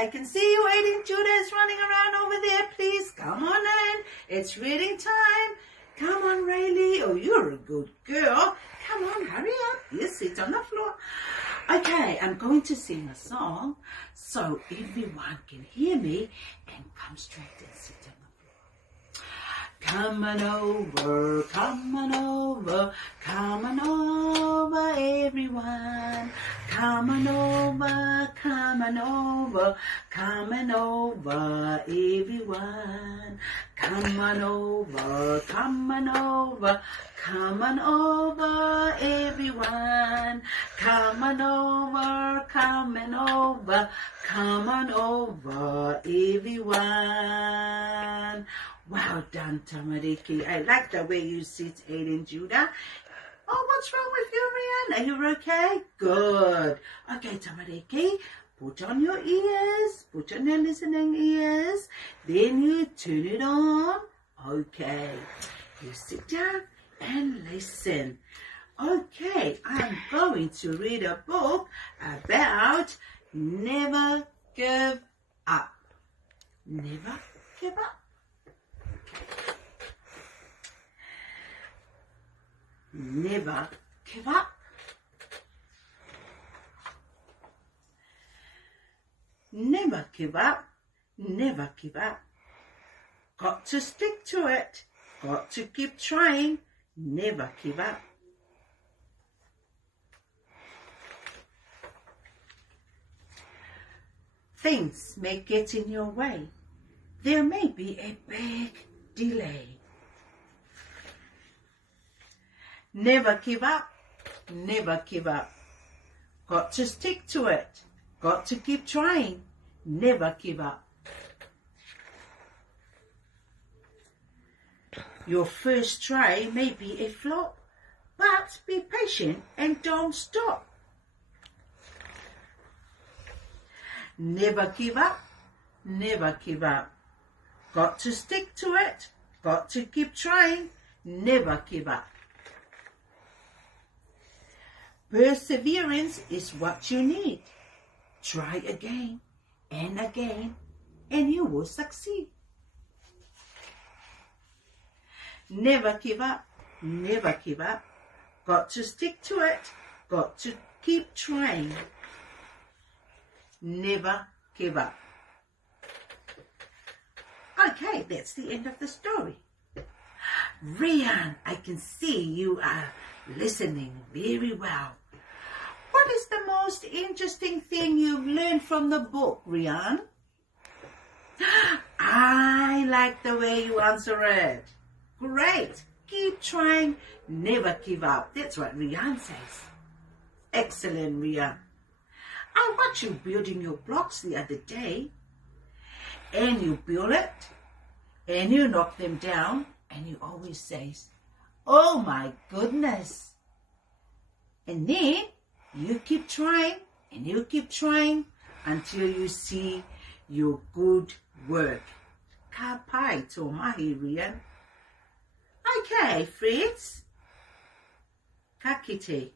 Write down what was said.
I can see you waiting. Judah is running around over there. Please come on in. It's reading time. Come on, Rayleigh. Oh, you're a good girl. Come on, hurry up. You sit on the floor. Okay, I'm going to sing a song so everyone can hear me and come straight and sit on the floor. Come on over, come on over, come on over, everyone. Come on over, come on over, come on over, everyone. Come on over, come on over, come on over, everyone. Come on over, come on over, come on over, everyone. Well done, Tamariki. I like the way you sit, Aiden Judah. Oh, what's wrong with you, Rian? Are you okay? Good. Okay, Tamariki, put on your ears. Put on your listening ears. Then you turn it on. Okay. You sit down and listen. Okay, I'm going to read a book about never give up. Never give up. Never give up. Never give up. Never give up. Got to stick to it. Got to keep trying. Never give up. Things may get in your way. There may be a big delay. Never give up. Never give up. Got to stick to it. Got to keep trying. Never give up. Your first try may be a flop, but be patient and don't stop. Never give up. Never give up. Got to stick to it. Got to keep trying. Never give up. Perseverance is what you need. Try again and again, and you will succeed. Never give up. Never give up. Got to stick to it. Got to keep trying. Never give up. Okay, that's the end of the story. Rian, I can see you are listening very well. What is the most interesting thing you've learned from the book, Rian? I like the way you answer it. Great. Keep trying. Never give up. That's what Rian says. Excellent, Rian. I watched you building your blocks the other day. And you build it. And you knock them down. And you always say, oh my goodness. And then you keep trying and you keep trying until you see your good work. Ka pai tō mahi, Rian. Okay, friends. Ka kite.